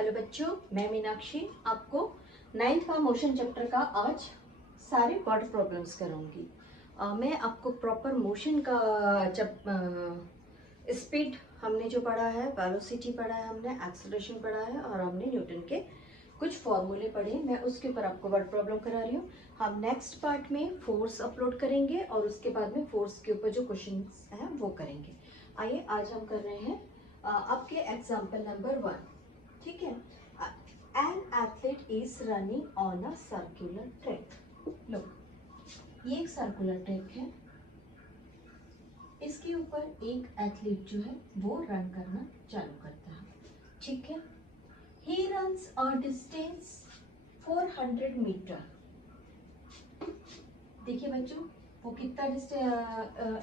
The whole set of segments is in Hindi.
हेलो बच्चों, मैं मीनाक्षी आपको 9th का मोशन चैप्टर का आज सारे वर्ड प्रॉब्लम्स कराऊंगी। मैं आपको प्रॉपर मोशन का जब स्पीड हमने जो पढ़ा है, वेलोसिटी पढ़ा है, हमने एक्सेलरेशन पढ़ा है और हमने न्यूटन के कुछ फॉर्मूले पढ़े, मैं उसके ऊपर आपको वर्ड प्रॉब्लम करा रही हूँ। हम नेक्स्ट पार्ट में फोर्स अपलोड करेंगे और उसके बाद में फोर्स के ऊपर जो क्वेश्चन हैं वो करेंगे। आइए आज हम कर रहे हैं आपके एग्जाम्पल नंबर 1। ठीक है, an athlete is running on a circular track. लो, ये एक सर्कुलर ट्रैक है, इसके ऊपर एक एथलीट जो है वो रन करना चालू करता है। ठीक है, he runs a distance 400 metre. देखिए बच्चों, वो कितना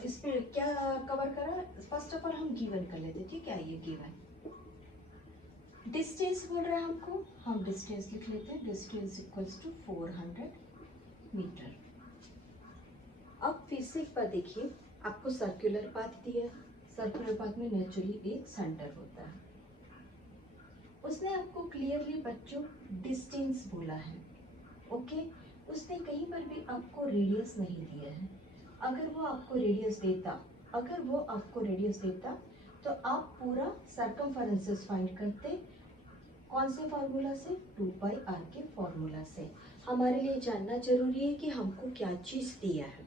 स्पीड क्या कवर कर रहा है। फर्स्ट ऑफ ऑल हम गिवन कर लेते हैं। ठीक है, ये गिवन डिस्टेंस बोल रहा है हमको, हम डिस्टेंस लिख लेते हैं। Distance equals to 400 metre. अब फिर से एक बार देखिए, आपको सर्कुलर पाथ दिया है। सर्कुलर पाथ में नेचुरली एक सेंटर होता है। उसने आपको क्लियरली बच्चों डिस्टेंस बोला है। ओके, उसने कहीं पर भी आपको रेडियस नहीं दिया है। अगर वो आपको रेडियस देता तो आप पूरा सर्कमफेरेंस फाइंड करते। कौन से फार्मूला से? 2πr के फार्मूला से। हमारे लिए जानना जरूरी है कि हमको क्या चीज दिया है।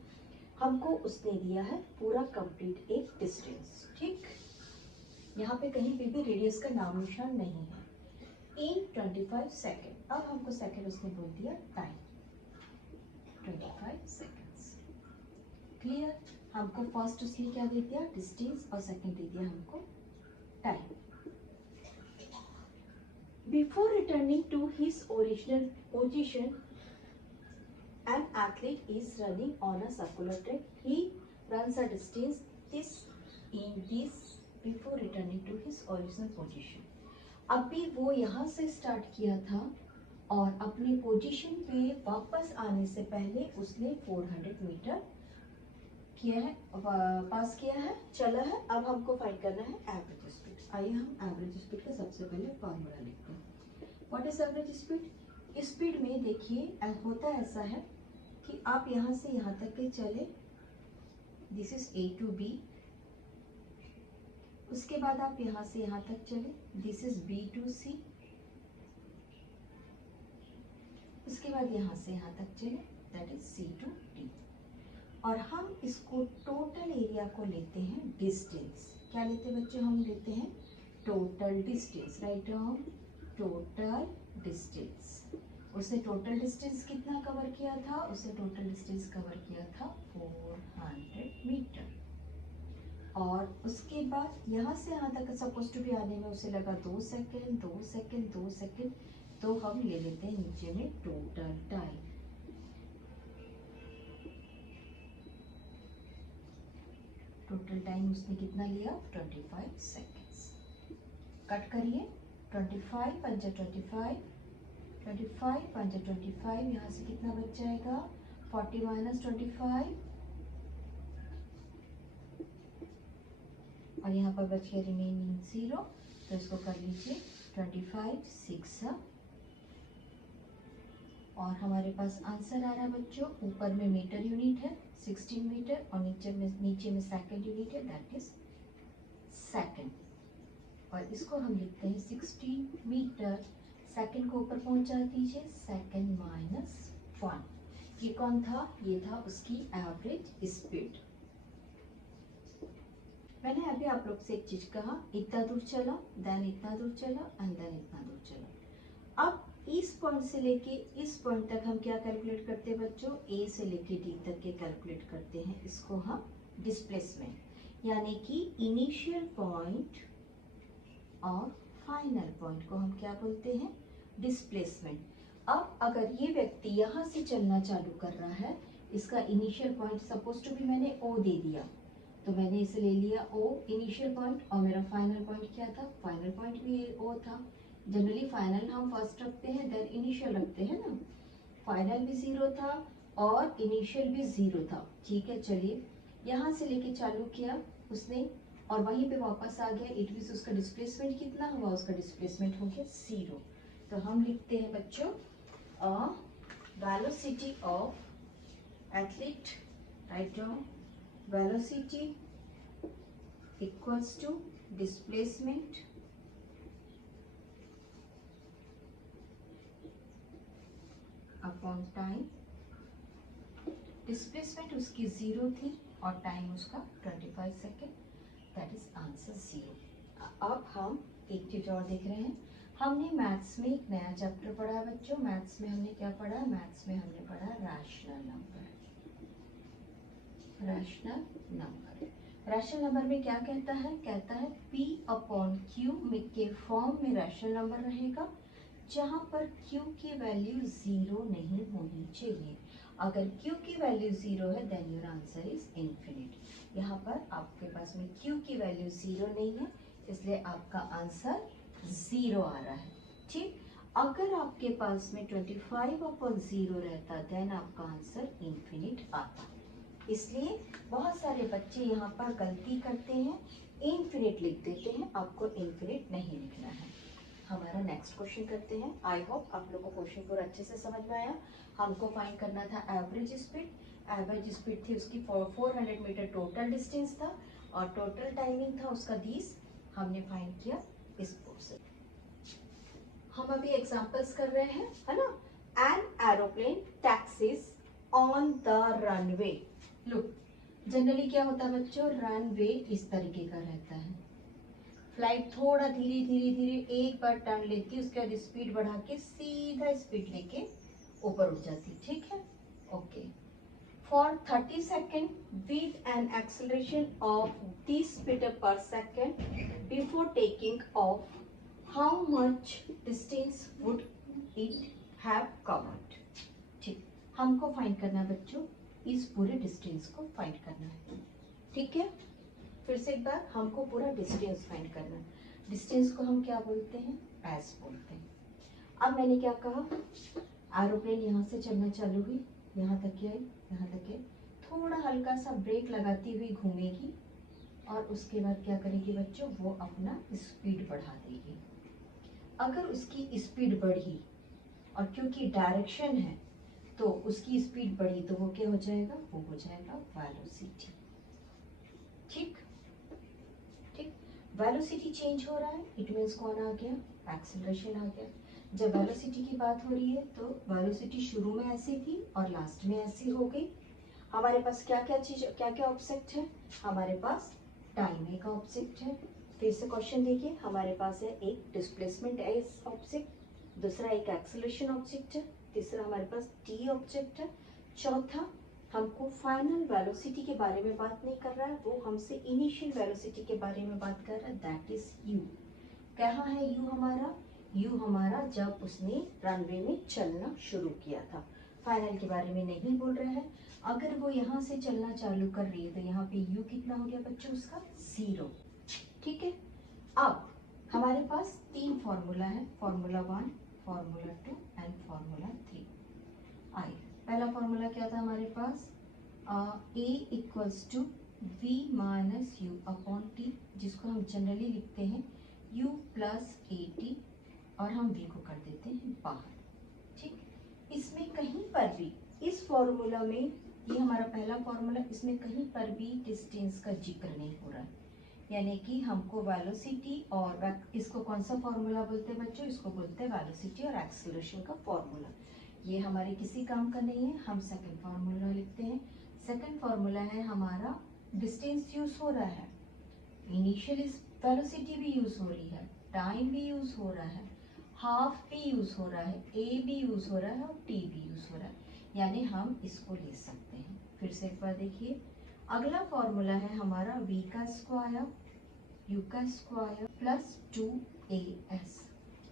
हमको उसने दिया है पूरा कंप्लीट एक डिस्टेंस। ठीक, यहाँ पे कहीं पे भी रेडियस का नाम निशान नहीं है। इन 25 सेकेंड। अब हमको सेकेंड उसने बोल दिया टाइम 25 सेकेंड्स। क्लियर? हमको फर्स्ट उसने क्या दे दिया? डिस्टेंस, और सेकेंड दे दिया हमको time. Before returning to his original position, an athlete is running on a circular track. He runs a distance this before returning to his original position. अभी वो यहाँ से स्टार्ट किया था और अपनी पोजीशन पे वापस आने से पहले उसने 400 मीटर किया है, पास किया है, चला है। अब हमको फाइंड करना है एवरेज स्पीड। आइए हम एवरेज स्पीड का सबसे पहले फॉर्मूला लिखते हैं। What is average speed? Speed में देखिए होता ऐसा है कि आप यहाँ से यहाँ तक के चले, this is A to B। उसके बाद आप यहाँ से यहाँ तक चले, this is B to C। उसके बाद यहाँ से यहाँ तक चले, that is C to D। और हम इसको टोटल एरिया को लेते हैं डिस्टेंस। क्या लेते हैं बच्चों? हम लेते हैं total distance. Write down total distance. उसने टोटल डिस्टेंस कितना कवर किया था? उसने टोटल डिस्टेंस कवर किया था 400 मीटर। और उसके बाद यहाँ से यहाँ तक सपोज टू भी आने में उसे लगा 2 सेकेंड, 2 सेकेंड, 2 सेकेंड। तो हम ले लेते हैं नीचे में टोटल टाइम। टोटल टाइम उसने कितना लिया? 25 सेकेंड्स। कट करिए, 25 पंजा 25, 25 पंजा 25, यहाँ से कितना बच जाएगा? 40 माइनस 25, और यहाँ पर बच गया रिमेनिंग 0। तो इसको कर लीजिए 25 6, और हमारे पास आंसर आ रहा है बच्चों, ऊपर में मीटर यूनिट है 16 मीटर और नीचे में सेकंड यूनिट है, दैट इज सेकंड। और इसको हम लिखते हैं 16 मीटर। सेकंड को ऊपर पहुंचा दीजिए, सेकंड माइनस 1। ये कौन था? ये था उसकी एवरेज स्पीड। मैंने अभी आप लोग से एक चीज कहा, इतना दूर चला, देन इतना दूर चला, एंड देन इतना दूर चला। अब इस पॉइंट से लेके इस पॉइंट तक हम क्या कैलकुलेट करते हैं बच्चों? ए से लेके डी तक के कैलकुलेट करते हैं। इसको हम डिस्प्लेसमेंट, यानी कि इनिशियल पॉइंट और फाइनल पॉइंट को हम क्या बोलते हैं? डिस्प्लेसमेंट। अब अगर ये व्यक्ति यहाँ से चलना चालू कर रहा है, इसका इनिशियल पॉइंट सपोज टू भी मैंने ओ दे दिया, तो मैंने इसे ले लिया ओ इनिशियल पॉइंट, और मेरा फाइनल पॉइंट क्या था? फाइनल पॉइंट भी ओ था। जनरली फाइनल हम फर्स्ट रखते हैं, देन इनिशियल रखते हैं ना। फाइनल भी 0 था और इनिशियल भी 0 था। ठीक है, चलिए यहाँ से लेके चालू किया उसने और वहीं पे वापस आ गया, इट मीन्स उसका डिस्प्लेसमेंट कितना हुआ, उसका डिस्प्लेसमेंट हो गया 0। तो हम लिखते हैं बच्चों velocity of athlete, right down, velocity equals to displacement upon time. Displacement उसकी 0 थी और टाइम उसका 25 सेकेंड, दैट इज आंसर 0। अब हम एक चीज और देख रहे हैं, हमने मैथ्स में एक नया चैप्टर पढ़ा है बच्चों। मैथ्स में हमने क्या पढ़ा, मैथ्स में हमने पढ़ा rational number. Rational number, rational number में क्या कहता है P अपॉन Q के फॉर्म में रैशनल नंबर रहेगा जहां पर Q की वैल्यू 0 नहीं होनी चाहिए। अगर Q की वैल्यू 0 है then your answer is infinite. यहाँ पर आपके पास में Q की वैल्यू 0 नहीं है, इसलिए आपका आंसर 0 आ रहा है। ठीक, अगर आपके पास में 25 अपॉन 0 रहता देन आपका आंसर इन्फिनिट आता। इसलिए बहुत सारे बच्चे यहाँ पर गलती करते हैं, इन्फिनिट लिख देते हैं, आपको इन्फिनिट नहीं लिखना है। हमारा नेक्स्ट क्वेश्चन करते हैं। आई होप आप लोगों को क्वेश्चन पूरा अच्छे से समझ में आया। हमको फाइंड करना था एवरेज स्पीड। एवरेज स्पीड थी उसकी 400 मीटर टोटल डिस्टेंस था और टोटल टाइमिंग था उसका 20। हमने फाइंड किया इस बोर्ड से। हम अभी एग्जांपल्स कर रहे हैं, है ना। An aeroplane taxis on the runway. Look, generally क्या होता है बच्चों, रनवे इस तरीके का रहता है। फ्लाइट थोड़ा धीरे धीरे धीरे एक बार टर्न लेती है, उसके बाद स्पीड बढ़ा के सीधा स्पीड लेके ऊपर उठ जाती, ठीक है, okay. For 30 second with an acceleration of 30 metre पर second before taking off, how much distance would it have covered. ठीक, हमको फाइंड करना है बच्चों, इस पूरे डिस्टेंस को फाइंड करना है, ठीक है। फिर से एक बार, हमको पूरा डिस्टेंस फाइंड करना है। डिस्टेंस को हम क्या बोलते हैं, एस बोलते हैं। अब मैंने क्या कहा, एरोप्लेन यहाँ से चलना चालू हुई, यहाँ तक आई, यहाँ तक आई, थोड़ा हल्का सा ब्रेक लगाती हुई घूमेगी और उसके बाद क्या करेगी बच्चों, वो अपना स्पीड बढ़ा देगी। अगर उसकी स्पीड बढ़ी और क्योंकि डायरेक्शन है तो उसकी स्पीड बढ़ी तो वो क्या हो जाएगा, वो हो जाएगा वेलोसिटी। ठीक ठीक, वेलोसिटी चेंज हो रहा है, इट मीन्स कौन आ गया, एक्सेलरेशन आ गया। जब वेलोसिटी की बात हो रही है तो वेलोसिटी शुरू में ऐसी थी और लास्ट में ऐसी हो गई। हमारे पास क्या क्या चीज, क्या क्या ऑब्जेक्ट है, हमारे पास टाइम एक ऑब्जेक्ट है। फिर से क्वेश्चन देखिए, हमारे पास है एक डिस्प्लेसमेंट एस ऑब्जेक्ट, दूसरा एक एक्सेलरेशन ऑब्जेक्ट है, तीसरा हमारे पास टी ऑब्जेक्ट है, चौथा हमको फाइनल वेलोसिटी के बारे में बात नहीं कर रहा है, वो हमसे इनिशियल वेलोसिटी के बारे में बात कर रहा है, दैट इज यू। कहाँ है यू हमारा, यू हमारा जब उसने रनवे में चलना शुरू किया था। फाइनल के बारे में नहीं बोल रहा है। अगर वो यहाँ से चलना चालू कर रही है तो यहाँ पे यू कितना हो गया बच्चों, उसका 0, ठीक है। अब हमारे पास 3 फॉर्मूला है, formula 1, formula 2 and formula 3। I, पहला फॉर्मूला क्या था हमारे पास, A equals to V minus U upon T, जिसको हम जनरली लिखते हैं U प्लस AT और हम V को कर देते हैं बाहर, ठीक। इसमें कहीं पर भी, इस फॉर्मूला में, ये हमारा पहला फॉर्मूला, इसमें कहीं पर भी डिस्टेंस का जिक्र नहीं हो रहा है, यानी कि हमको वेलोसिटी और इसको कौन सा फॉर्मूला बोलते हैं बच्चों, इसको बोलते हैं वेलोसिटी और एक्सेलरेशन का फॉर्मूला। ये हमारे किसी काम का नहीं है, हम सेकंड फार्मूला लिखते हैं। सेकंड फार्मूला है हमारा, डिस्टेंस यूज हो रहा है, इनिशियल वेलोसिटी भी यूज हो रही है, टाइम भी यूज हो रहा है, हाफ भी यूज हो रहा है, ए भी यूज हो रहा है और टी भी यूज हो रहा है, यानी हम इसको ले सकते हैं। फिर से एक बार देखिए, अगला फॉर्मूला है हमारा v का स्क्वायर u का स्क्वायर प्लस 2as।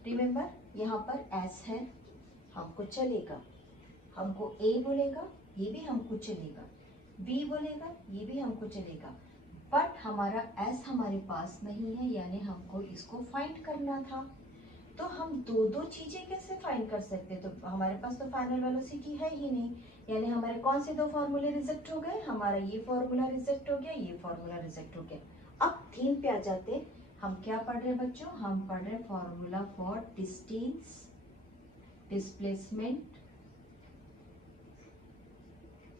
रिमेम्बर यहाँ पर s है, हमको चलेगा, हमको a बोलेगा ये भी हमको चलेगा, b बोलेगा ये भी हमको चलेगा, बट हमारा s हमारे पास नहीं है, यानी हमको इसको फाइंड करना था। तो हम दो चीजें कैसे फाइंड कर सकते, तो हमारे पास तो फाइनल वेलोसिटी है ही नहीं, यानी हमारे कौन से 2 फॉर्मूले रिजेक्ट हो गए, हमारा ये फॉर्मूला रिजेक्ट हो गया, ये फॉर्मूला रिजेक्ट हो गया। अब थीम पे आ जाते हैं। हम क्या पढ़ रहे हैं बच्चों? हम पढ़ रहे हैं formula for distance, displacement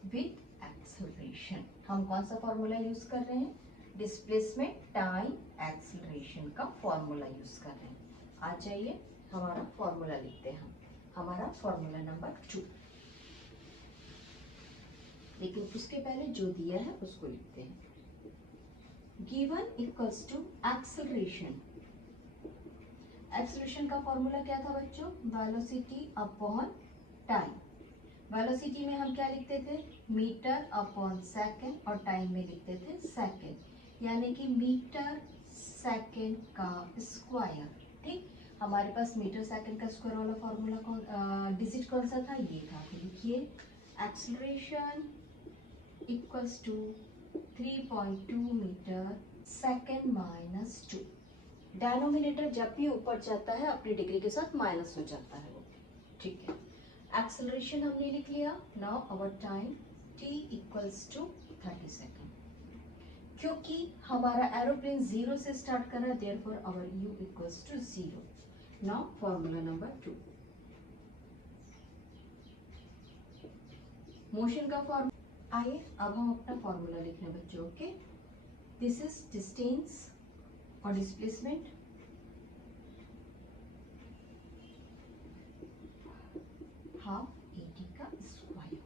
with acceleration. हम कौन सा फॉर्मूला यूज कर रहे हैं? डिस्प्लेसमेंट टाइम एक्सेलरेशन का फॉर्मूला यूज कर रहे हैं। आ जाइए हमारा फॉर्मूला लिखते हैं। हम हमारा फॉर्मूला नंबर 2, लेकिन उसके पहले जो दिया है उसको लिखते हैं। Given equals to acceleration. Acceleration का फॉर्मूला क्या था बच्चों? Velocity upon time. वेलोसिटी में हम क्या लिखते थे? मीटर अपॉन सेकेंड, और टाइम में लिखते थे सेकेंड, यानी कि मीटर सेकेंड का स्क्वायर। ठीक, हमारे पास मीटर सेकेंड का स्क्वायर वाला फॉर्मूला कौन डिजिट कौन सा था? ये था। तो लिखिए acceleration equals to 3.2 metre second minus 2। Denominator जब भी ऊपर जाता है अपनी डिग्री के साथ माइनस हो जाता है वो। ठीक है, एक्सेलरेशन हमने लिख लिया। Now our time t equals to 30 second. क्योंकि हमारा एरोप्लेन 0 से स्टार्ट कर रहा है, therefore our u equals to 0। Now formula number 2, motion का फॉर्मूला। आइए अब हम अपना फॉर्मूला लिखने बच्चों। ओके, दिस इज डिस्टेंस और डिस्प्लेसमेंट हाफ AT का स्क्वायर।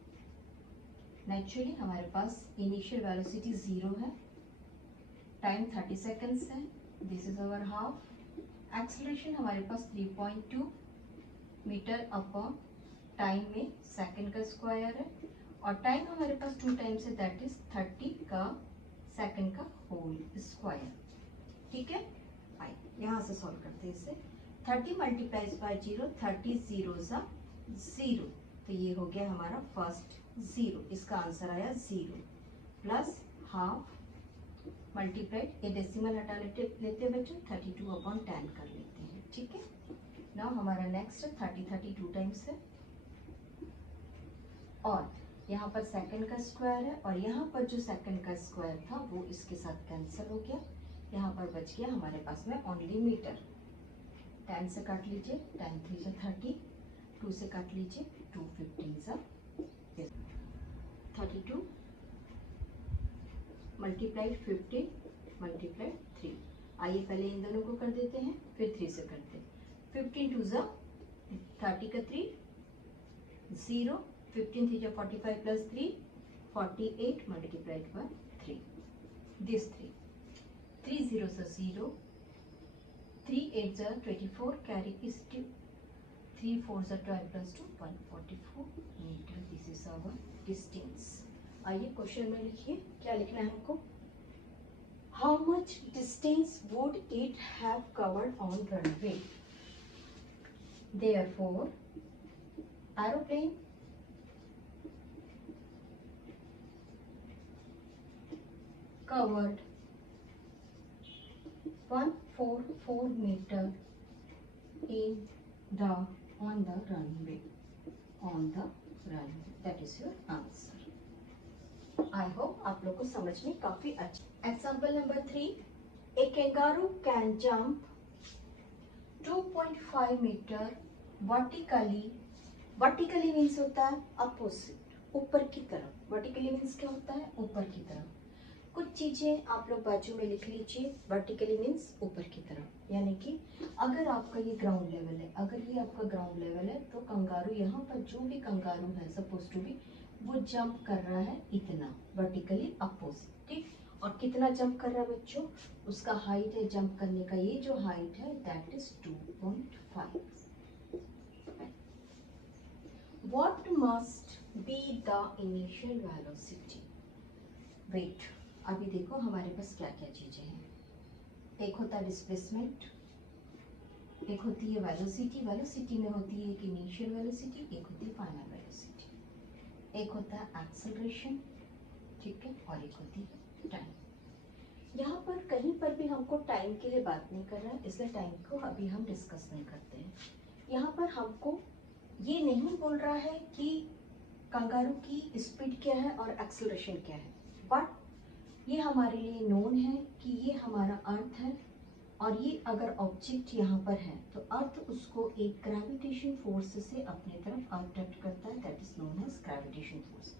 नेचुरली हमारे पास इनिशियल वेलोसिटी 0 है, टाइम 30 सेकेंड्स है, this is our half. Acceleration हमारे पास 3.2 मीटर अपॉन टाइम में सेकेंड का स्क्वायर है, और टाइम हमारे पास 2 टाइम्स है, दैट इज 30 का सेकेंड का होल स्क्वायर। ठीक है, आइए यहाँ से सॉल्व करते हैं इसे। 30 मल्टीप्लाइज बाय 0, 30 0 0, तो ये हो गया हमारा फर्स्ट 0, इसका आंसर आया 0, प्लस हाफ मल्टीप्लाइड, ये डेसिमल हटा लेते हैं बच्चों, 32 अपॉन 10 कर लेते हैं। ठीक है, नाउ हमारा नेक्स्ट 32 टाइम्स है, और यहाँ पर सेकंड का स्क्वायर है, और यहाँ पर जो सेकंड का स्क्वायर था वो इसके साथ कैंसिल हो गया। यहाँ पर बच गया हमारे पास में ओनली मीटर। 10 से काट लीजिए, 10 3 30, 2 से काट लीजिए, 2 15 32 मल्टीप्लाइड 15 मल्टीप्लाइड 3। आइए पहले इन दोनों को कर देते हैं, फिर 3 से करते हैं। 15 2 30 का 3 0, 15 3 45 plus 3 48 multiplied by 3, this 3 0 0, 3 8 24, carry is 2, 3 4 12 plus 2 144 metre, this is our distance. आइए क्वेश्चन में लिखिए, क्या लिखना है हमको? How much distance would it have covered on runway? Therefore aeroplane covered 144 meter in the on the runway, that is your answer. I hope आप लोग को समझ में काफी अच्छा। Example number 3, a kangaroo can jump 2.5 meter vertically means होता है अपोजिट, ऊपर की तरफ। वर्टिकली मीन्स क्या होता है? ऊपर की तरफ। कुछ चीजें आप लोग बाजू में लिख लीजिए। वर्टिकली मीन्स ऊपर की तरफ, यानी कि अगर आपका ये ग्राउंड लेवल है, अगर ये आपका ग्राउंड लेवल है, तो कंगारू यहाँ पर जो भी कंगारू है सपोज टू बी, वो जंप कर रहा है इतना, वर्टिकली अपोजिट। ठीक, और कितना जंप कर रहा है बच्चों? उसका हाइट है जंप करने का, ये जो हाइट है that is 2.5। What must be the initial velocity? Wait, अभी देखो हमारे पास क्या क्या चीजें हैं। एक होता है डिस्प्लेसमेंट, एक होती है वेलोसिटी, वेलोसिटी में होती है एक इनिशियल वेलोसिटी, एक होती है फाइनल वेलोसिटी, एक होता है एक्सेलरेशन, ठीक है, और एक होती है टाइम। यहाँ पर कहीं पर भी हमको टाइम के लिए बात नहीं कर रहा है, इसलिए टाइम को अभी हम डिस्कस नहीं करते हैं। यहाँ पर हमको ये नहीं बोल रहा है कि कंगारू की स्पीड क्या है और एक्सेलरेशन क्या है, बट ये हमारे लिए नोन है कि ये हमारा अर्थ है, और ये अगर ऑब्जेक्ट यहाँ पर है तो अर्थ उसको एक ग्रेविटेशन फोर्स से अपने तरफ अट्रैक्ट करता है, that is known as gravitation force.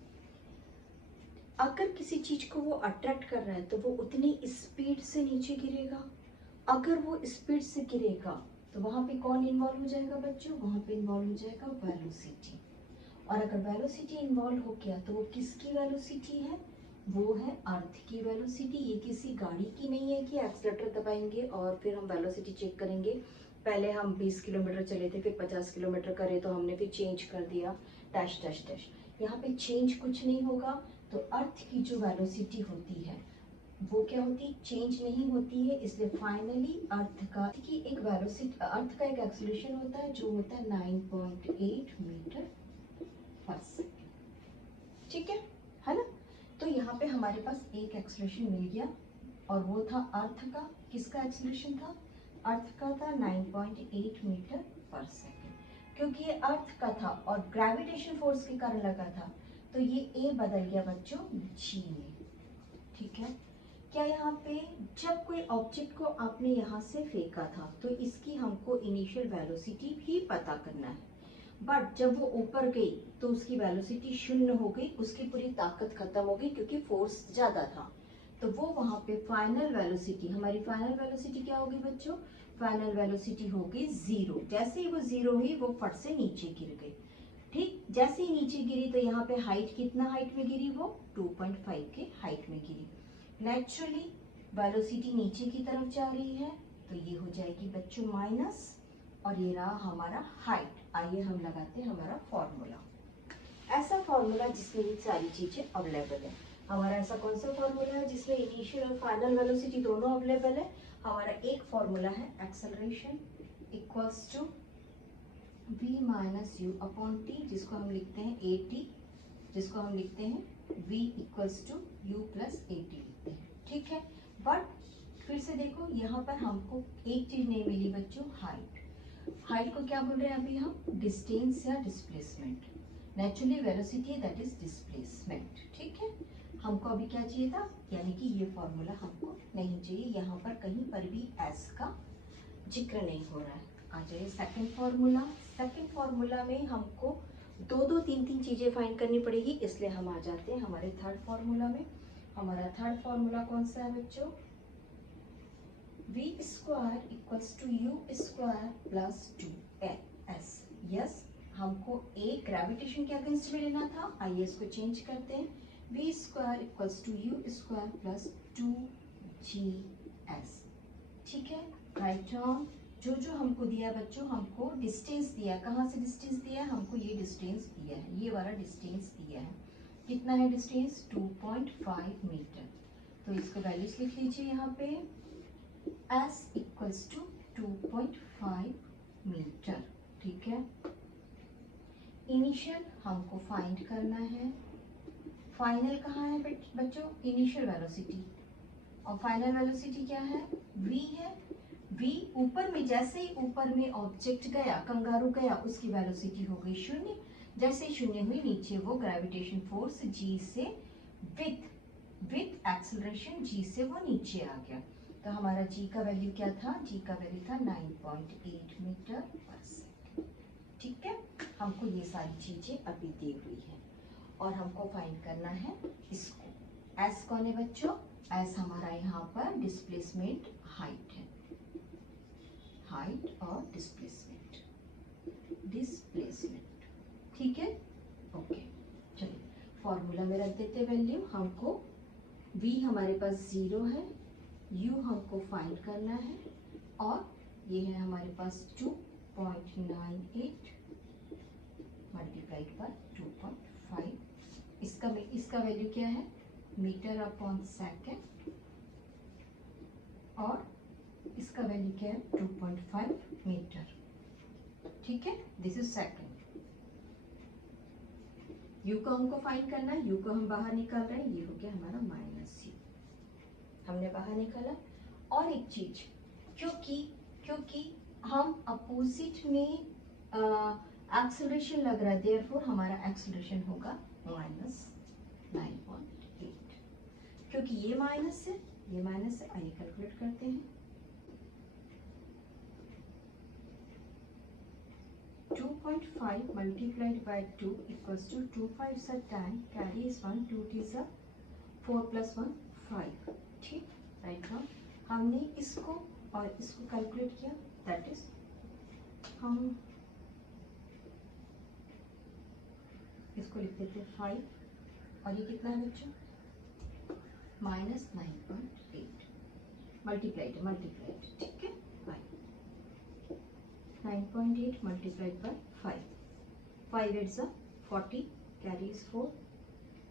अगर किसी चीज को वो अट्रैक्ट कर रहा है तो वो उतनी स्पीड से नीचे गिरेगा। अगर वो स्पीड से गिरेगा तो वहां पे कौन इन्वॉल्व हो जाएगा बच्चों? वहां पे इन्वॉल्व हो जाएगा वेलोसिटी। और अगर वेलोसिटी इन्वॉल्व हो गया तो वो किसकी वेलोसिटी है? वो है अर्थ की वेलोसिटी। ये किसी गाड़ी की नहीं है कि एक्सीलरेटर दबाएंगे और फिर हम वेलोसिटी चेक करेंगे। पहले हम 20 किलोमीटर चले थे, फिर 50 किलोमीटर करे तो हमने फिर चेंज कर दिया, डैश डैश डैश। यहाँ पे चेंज कुछ नहीं होगा। तो अर्थ की जो वेलोसिटी होती है वो क्या होती है? चेंज नहीं होती है। इसलिए फाइनली अर्थ की एक वेलोसिटी, अर्थ का एक एक्सीलरेशन होता है जो होता है 9.8 मीटर पर सेकेंड। ठीक है ना? तो यहाँ पे हमारे पास एक एक्सीलरेशन मिल गया और वो था अर्थ का। किसका एक्सीलरेशन था? अर्थ का था 9.8 मीटर पर सेकेंड। क्योंकि ये अर्थ का था और ग्रेविटेशन फोर्स के कारण लगा था तो ये ए बदल गया बच्चों जी में। ठीक है? क्या यहाँ पे जब कोई ऑब्जेक्ट को आपने यहाँ से फेंका था तो इसकी हमको इनिशियल वेलोसिटी भी पता करना है, बट जब वो ऊपर गई तो उसकी वेलोसिटी शून्य हो गई, उसकी पूरी ताकत खत्म हो गई क्योंकि फोर्स ज्यादा था। तो वो वहां पे फाइनल वेलोसिटी, हमारी फाइनल वेलोसिटी क्या होगी बच्चों? फाइनल वेलोसिटी होगी 0। जैसे ही वो 0 हुई वो फट से नीचे गिर गई। ठीक, जैसे ही नीचे गिरी तो यहाँ पे हाइट, कितना हाइट में गिरी? वो 2.5 के हाइट में गिरी। नेचुरली वेलोसिटी नीचे की तरफ जा रही है तो ये हो जाएगी बच्चों माइनस, और ये रहा हमारा हाइट। आइए हम लगाते हैं हमारा फॉर्मूला, ऐसा फॉर्मूला जिसमें ये सारी चीजें अवेलेबल है। हमारा ऐसा कौन सा फॉर्मूला है जिसमें इनिशियल और फाइनल वेलोसिटी दोनों अवेलेबल है? हमारा एक फॉर्मूला है acceleration equals to v minus U upon T, जिसको हम लिखते हैं ए टी, जिसको हम लिखते हैं v equals to U plus A T लिखते हैं। ठीक है? बट फिर से देखो यहाँ पर हमको एक चीज नहीं मिली बच्चों, हाइट। हाइट को क्या बोल रहे हैं अभी हम? डिस्टेंस या displacement. Naturally velocity that is displacement. ठीक है? हमको अभी क्या चाहिए था? यानी कि ये फॉर्मूला हमको नहीं चाहिए, यहाँ पर कहीं पर भी एस का जिक्र नहीं हो रहा है। आ जाइए सेकंड फॉर्मूला। सेकंड फॉर्मूला में हमको दो तीन चीजें फाइंड करनी पड़ेगी, इसलिए हम आ जाते हैं हमारे थर्ड फॉर्मूला में। हमारा थर्ड फॉर्मूला कौन सा है बच्चों? v square equals to U square plus 2s। Yes, हमको ए ग्रेविटेशन के अगेंस्ट में लेना था। आइए इसको चेंज करते हैं। v square equals to U square plus 2gs। ठीक है? Right on. जो जो हमको दिया बच्चों, हमको डिस्टेंस दिया। कहाँ से डिस्टेंस दिया है? हमको ये डिस्टेंस दिया है, ये वाला डिस्टेंस दिया है। कितना है डिस्टेंस? 2.5 मीटर। तो इसको वैल्यूज लिख लीजिए यहाँ पे, s इक्वल्स टू 2.5 मीटर। ठीक है? इनिशियल हमको फाइंड करना है। फाइनल कहाँ है बच्चों? Initial velocity. और फाइनल वेलोसिटी क्या है? v है। v ऊपर में, जैसे ही ऊपर में ऑब्जेक्ट गया, कंगारू गया, उसकी वेलोसिटी हो गई 0। जैसे शून्य हुई नीचे वो ग्रेविटेशन फोर्स g से विथ एक्सेलरेशन g से वो नीचे आ गया। तो हमारा g का वैल्यू क्या था? g का वैल्यू था 9.8 मीटर पर सेकेंड। ठीक है? हमको ये सारी चीजें अभी दी हुई है और हमको फाइंड करना है इसको। s कौन है बच्चों? s हमारा यहाँ पर डिस्प्लेसमेंट हाइट है, हाइट और डिस्प्लेसमेंट। ठीक है? ओके, चलिए फॉर्मूला में रख देते वैल्यू। हमको v हमारे पास 0 है, u हमको फाइंड करना है, और ये है हमारे पास 2.98 मल्टीप्लाइड बाय 2.5। इसका वैल्यू क्या है? मीटर अपॉन सेकेंड, और इसका वैल्यू क्या है? 2.5 मीटर। ठीक है? This is second. u को हमको फाइंड करना है, u को हम बाहर निकाल रहे हैं, ये हो गया हमारा माइनस u, हमने बाहर निकाला। और एक चीज, क्योंकि हम अपोजिट में एक्सेलरेशन लग रहा है, देयरफॉर हमारा एक्सेलरेशन होगा -9.8। क्योंकि ये माइनस है, ये माइनस है, आइए कैलकुलेट करते हैं। 2.5 multiplied by 2 equals to 2 5s are 10, carry is 1, 2 is 4 plus 1 5। ठीक, राइट नाउ हमने इसको और इसको कैलकुलेट किया, दैट इज हम इसको लिख देते हैं 5 और ये कितना है बच्चों, -9.8 मल्टीप्लाइड, ठीक है, 9.8 multiplied by 5, 5 8s are 40, carries 4,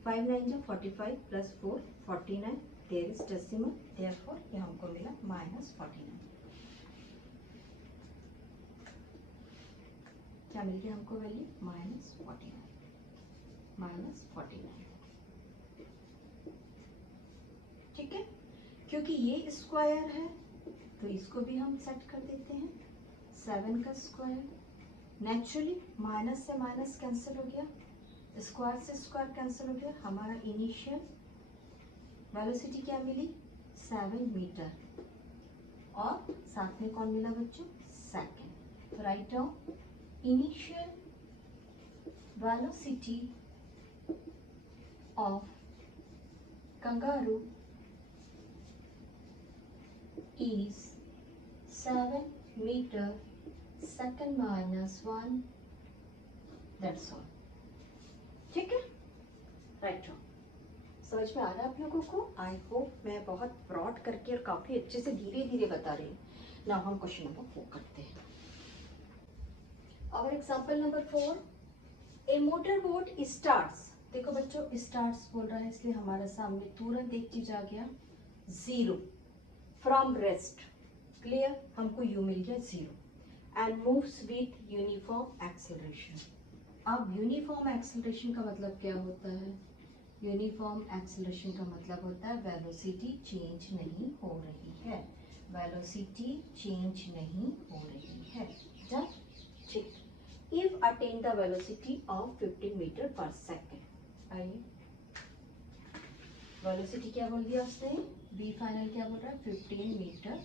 5 9s are 45 plus 4 49, there is decimal, therefore ये हमको मिला -49। क्या मिल गया हमको वैल्यू, -49। ठीक है, क्योंकि ये स्क्वायर है तो इसको भी हम सेट कर देते हैं 7 का स्क्वायर। नेचुरली माइनस से माइनस कैंसिल हो गया, स्क्वायर से स्क्वायर कैंसिल हो गया, हमारा इनिशियल वेलोसिटी क्या मिली, 7 मीटर, और साथ में कौन मिला बच्चों, सेकेंड। तो write down initial velocity of kangaroo is 7 meter second -1, that's all। ठीक है, राइट हो, समझ में आ रहा है आप लोगों को? आई होप मैं बहुत ब्रॉड करके और काफी अच्छे से धीरे धीरे बता रही हूँ। नाउ हम क्वेश्चन नंबर 4 करते हैं। और एग्जांपल नंबर 4, ए मोटर बोट स्टार्ट्स, देखो बच्चों स्टार्ट्स बोल रहा है इसलिए हमारे सामने तुरंत एक चीज आ गया, 0 फ्रॉम रेस्ट, क्लियर, हमको यू मिल गया 0, and moves with uniform acceleration. अब यूनिफॉर्म एक्सेलरेशन का मतलब क्या होता है, यूनिफॉर्म एक्सेलरेशन का मतलब होता है वेलोसिटी चेंज नहीं हो रही है, वेलोसिटी चेंज नहीं हो रही है। डन, ठीक। If attain the velocity of 15 metre पर सेकेंड, आइए वेलोसिटी क्या बोल दिया उसने, बी फाइनल क्या बोल रहा है, 15 मीटर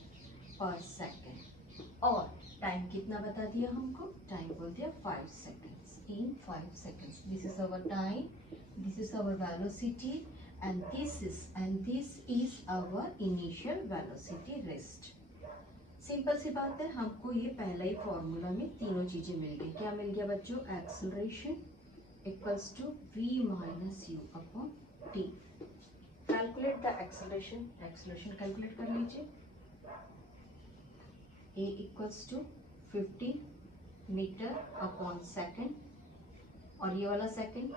पर सेकेंड, और टाइम कितना बता दिया हमको, टाइम बोल दिया 5 seconds, in 5 seconds. This is our time, this is our velocity, and this is our initial velocity rest. Simple सी बात है, हमको ये पहला ही फॉर्मूला में तीनों चीजें मिल गई। क्या मिल गया बच्चों, acceleration equals to v minus U upon T. Calculate the acceleration, acceleration calculate कर लीजिए, a equals to 15 metre upon second, और ये वाला सेकेंड,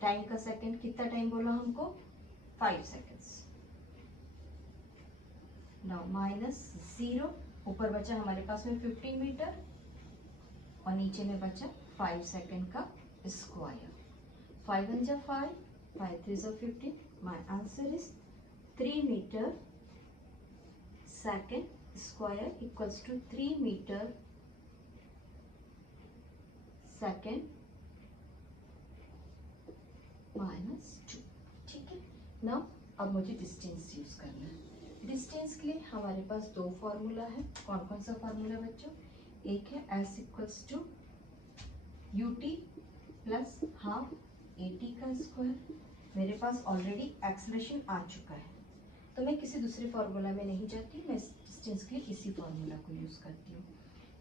टाइम का सेकेंड, कितना टाइम बोला हमको, 5 सेकेंड्स। नाउ -0, ऊपर बचा हमारे पास में 15 मीटर और नीचे में बचा 5 सेकेंड का स्क्वायर। 5 1 जा 5, 5 3 जा 15, my answer is 3 metre second square equals to 3 metre second -2। ठीक है, नाउ अब मुझे डिस्टेंस यूज करना है। डिस्टेंस के लिए हमारे पास दो फॉर्मूला है। कौन कौन सा फॉर्मूला बच्चों, एक है s equals to ut plus half at का स्क्वायर। मेरे पास ऑलरेडी एक्सेलरेशन आ चुका है तो मैं किसी दूसरे फॉर्मूला में नहीं जाती, मैं डिस्टेंस के लिए इसी फॉर्मूला को यूज करती हूँ।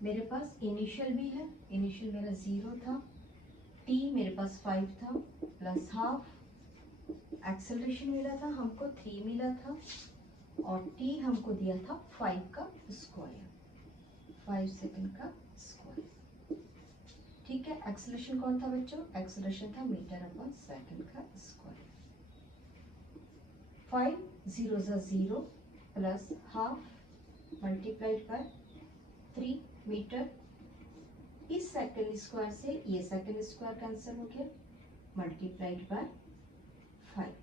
मेरे पास इनिशियल भी है, इनिशियल मेरा 0 था, t मेरे पास 5 था, प्लस हाफ एक्सेलरेशन मिला था हमको 3 मिला था, और t हमको दिया था 5 का स्क्वायर, 5 सेकेंड का स्क्वायर। ठीक है, एक्सेलरेशन कौन था बच्चों, एक्सेलरेशन था मीटर अपॉन सेकेंड का स्क्वायर। 5 0 ज़ा 0 plus half multiplied by 3 metre. इस सेकेंड स्क्वायर से ये सेकेंड स्क्वायर कैंसिल हो गया, multiplied by 5।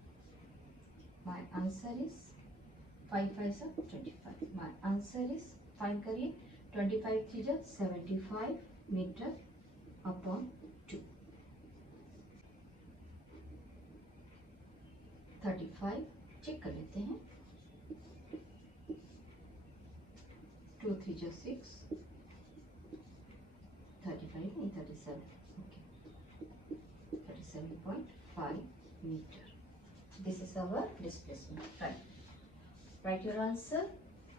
My answer is 5 5 25। My answer is, find करिए, 25 3 जा 75 मीटर अपॉन 2। 35 चेक कर लेते हैं, 2 3 जा 6, 35 नहीं 37, okay 37.5 meter. This is our displacement. Write your answer.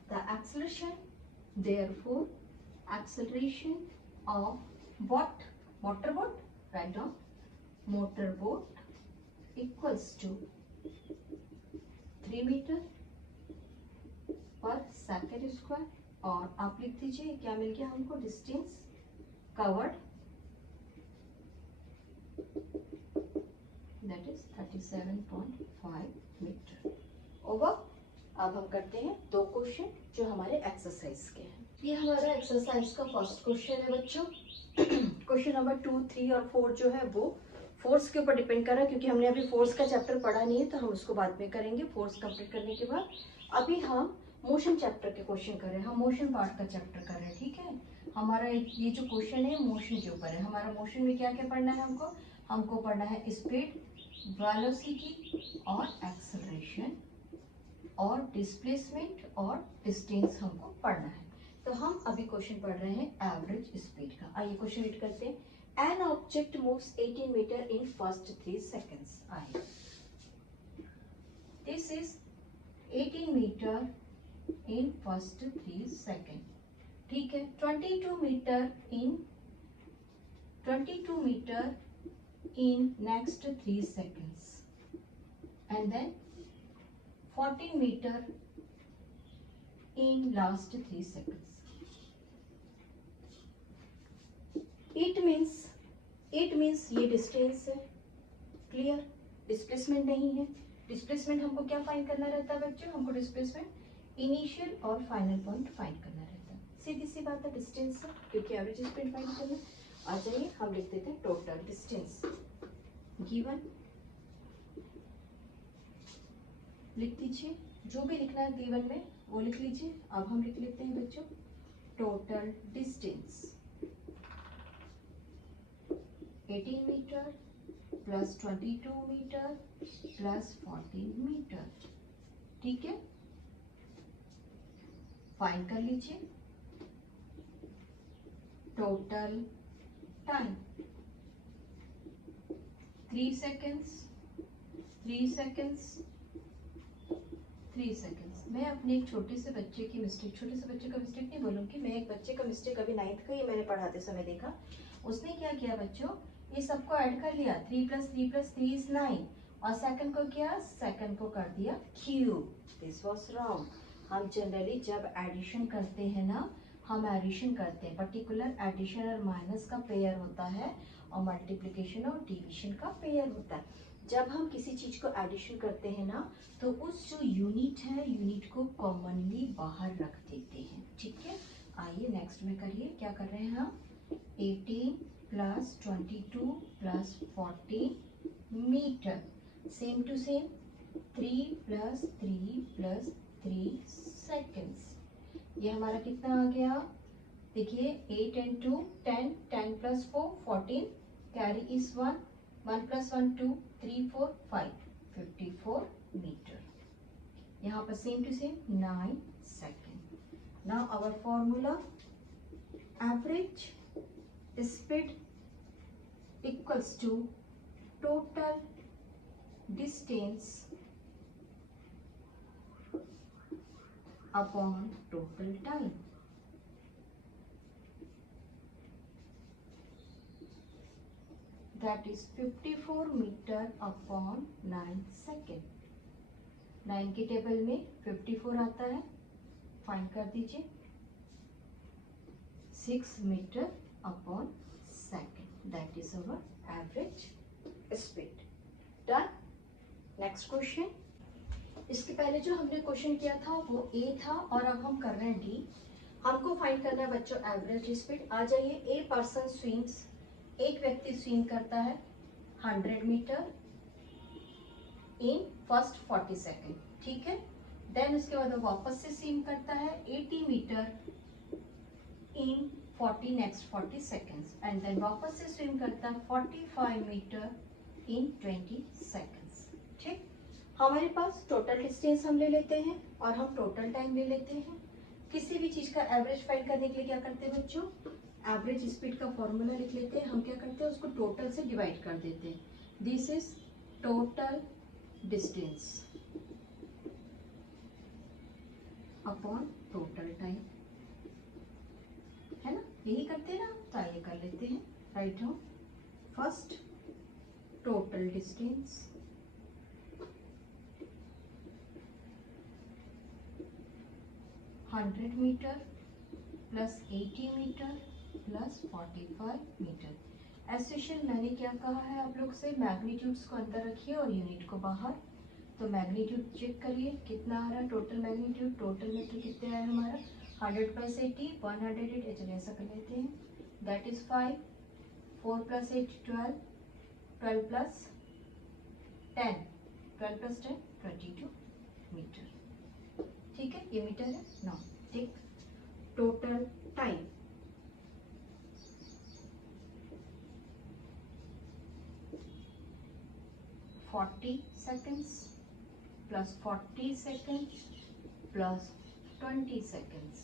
The acceleration, therefore acceleration of motorboat, write down, motorboat equals to 3 meter per second square. और आप लिख दीजिए क्या मिल गया हमको, distance covered, that is 37.5 metre. Over. अब हम करते हैं दो क्वेश्चन जो हमारे एक्सरसाइज के हैं। ये हमारा एक्सरसाइज का फर्स्ट क्वेश्चन है बच्चों। क्वेश्चन नंबर 2, 3 और 4 जो है वो फोर्स के ऊपर डिपेंड कर रहा है, क्योंकि हमने अभी फोर्स का चैप्टर पढ़ा नहीं है तो हम उसको बाद में करेंगे, फोर्स कंप्लीट करने के बाद। अभी हम मोशन चैप्टर के क्वेश्चन कर रहे हैं, हम मोशन पार्ट का चैप्टर कर रहे हैं, ठीक है। हमारा ये जो क्वेश्चन है मोशन के ऊपर है। हमारा मोशन में क्या क्या पढ़ना है हमको पढ़ना है स्पीड, वेलोसिटी और एक्सेलरेशन और डिस्प्लेसमेंट और डिस्टेंस हमको पढ़ना है। तो हम अभी क्वेश्चन पढ़ रहे हैं एवरेज स्पीड का। आइए क्वेश्चन रीड करते हैं। An object moves 18 metre in first 3 seconds. आइए, this is 18 metre in first 3 second, ठीक है। 22 metre in next 3 seconds and then 14 meter in last 3 seconds. It means ये डिस्टेंस है, क्लियर। डिस्प्लेसमेंट नहीं है। डिस्प्लेसमेंट हमको क्या फाइंड करना रहता है बच्चों, हमको डिस्प्लेसमेंट इनिशियल और फाइनल पॉइंट फाइंड करना रहता है। सीधी सी बात है डिस्टेंस से, क्योंकि एवरेज स्पीड फाइंड करना। आ जाइए हम लिख देते हैं टोटल डिस्टेंस गिवन, लिख दीजिए जो भी लिखना है गिवन में वो लिख लीजिए। अब हम लिख लेते हैं बच्चों total distance 18 metre plus 22 metre plus 14 metre, ठीक है। फाइंड कर लीजिए total time 3 seconds, 3 seconds, 3 seconds. मैं अपने एक छोटे से बच्चे की मिस्टेक, छोटे से बच्चे का मिस्टेक नहीं बोलूँगी, मैं एक बच्चे का मिस्टेक अभी 9th का ही मैंने पढ़ाते समय देखा। उसने क्या किया बच्चों, ये सबको ऐड कर लिया, 3 + 3 + 3 is 9, और सेकंड को किया, सेकंड को कर दिया क्यूब। This was wrong. हम जनरली जब एडिशन करते हैं ना, हम एडिशन करते हैं, पर्टिकुलर एडिशन और माइनस का पेयर होता है और मल्टीप्लिकेशन और डिवीजन का पेयर होता है। जब हम किसी चीज को एडिशन करते हैं ना, तो उस जो यूनिट है, यूनिट को कॉमनली बाहर रख देते हैं, ठीक है। आइए नेक्स्ट में करिए, क्या कर रहे हैं हम, 18 + 22 + 14 metre, same to same 3 + 3 + 3 seconds. ये हमारा कितना आ गया, देखिए 8 × 2 10, 10 + 4 14, कैरी इज 1, 1 + 1 2, 3 4 5, 54 मीटर। यहाँ पर same to same 9 second. Now our formula, average speed equals to total distance upon total time. That is 54 metre upon 9 second. 9 के टेबल में 54 आता है, फाइंड कर दीजिए, 6 metre upon second. That is our average speed. Done. Next question. इसके पहले जो हमने क्वेश्चन किया था वो ए था, और अब हम कर रहे हैं डी। हमको फाइंड करना है बच्चों एवरेज स्पीड। आ जाइए, ए पर्सन स्विम्स, एक व्यक्ति स्विम करता है 100 मीटर इन फर्स्ट 40 सेकेंड, ठीक है। देन उसके बाद वो वापस से स्विम करता है 80 metre in 40 next 40 seconds, and then वापस से स्विम करता है 45 मीटर इन 20 सेकेंड्स, ठीक। हमारे पास टोटल डिस्टेंस हम ले लेते हैं और हम टोटल टाइम ले लेते हैं। किसी भी चीज का एवरेज फाइंड करने के लिए क्या करते हैं बच्चों, एवरेज स्पीड का फॉर्मूला लिख लेते हैं। हम क्या करते हैं, उसको टोटल से डिवाइड कर देते हैं। This is total distance upon total time, है ना, यही करते हैं ना। तो आइए कर लेते हैं, right down. First total distance hundred metre plus 80 metre plus 45 metre. Association मैंने क्या कहा है आप लोग से, मैग्नीट्यूड्स को अंदर रखिए और यूनिट को बाहर। तो मैग्नीट्यूड चेक करिए कितना आ रहा है टोटल मैग्नीट्यूड। टोटल में तो कितने आया हमारा 100 प्लस 80 108। चलिए ऐसा कर लेते हैं, that is 5 4 plus 8 12 12 plus 10 12 plus 10 22 metre. ठीक है, ये मीटर है। नाउ ठीक, total time forty seconds plus 40 seconds plus 20 seconds.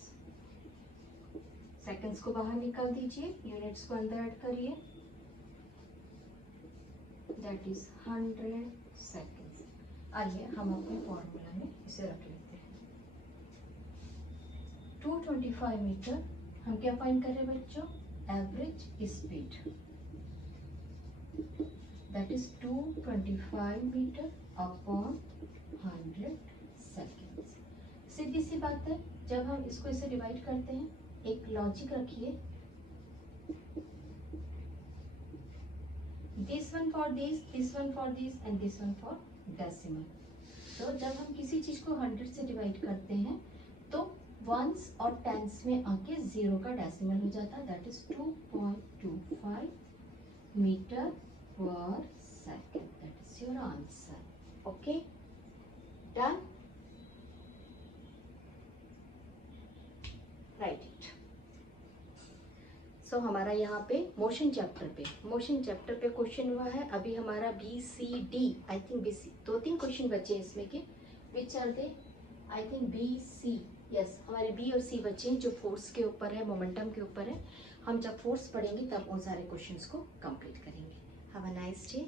Seconds को बाहर निकाल दीजिए, यूनिट्स को अंदर ऐड करिए, दैट इज 100 सेकेंड्स। आइए हम अपने फॉर्मूला में इसे रख लेते हैं। 225 मीटर हम क्या फाइंड कर रहे हैं बच्चों, average speed, that is 225 metre upon 100 seconds. सीधी सी बात है, जब हम इसको इसे डिवाइड करते हैं, एक लॉजिक रखिए, this one for this one for this and this one for decimal. तो जब हम किसी चीज को 100 से डिवाइड करते हैं तो वंस और टेंस में आके 0 का डेसिमल हो जाता है, दैट इज 2.25 मीटर पर second. That is your answer. Okay, done, write it. So हमारा यहाँ पे मोशन चैप्टर पे क्वेश्चन हुआ है। अभी हमारा BCD, I think BC 2-3 question बचे हैं इसमें के, which are they, I think BC, yes, हमारे B और C बचे हैं जो फोर्स के ऊपर है, मोमेंटम के ऊपर है। हम जब फोर्स पढ़ेंगे तब उन सारे क्वेश्चंस को कंप्लीट करेंगे। Have a nice day.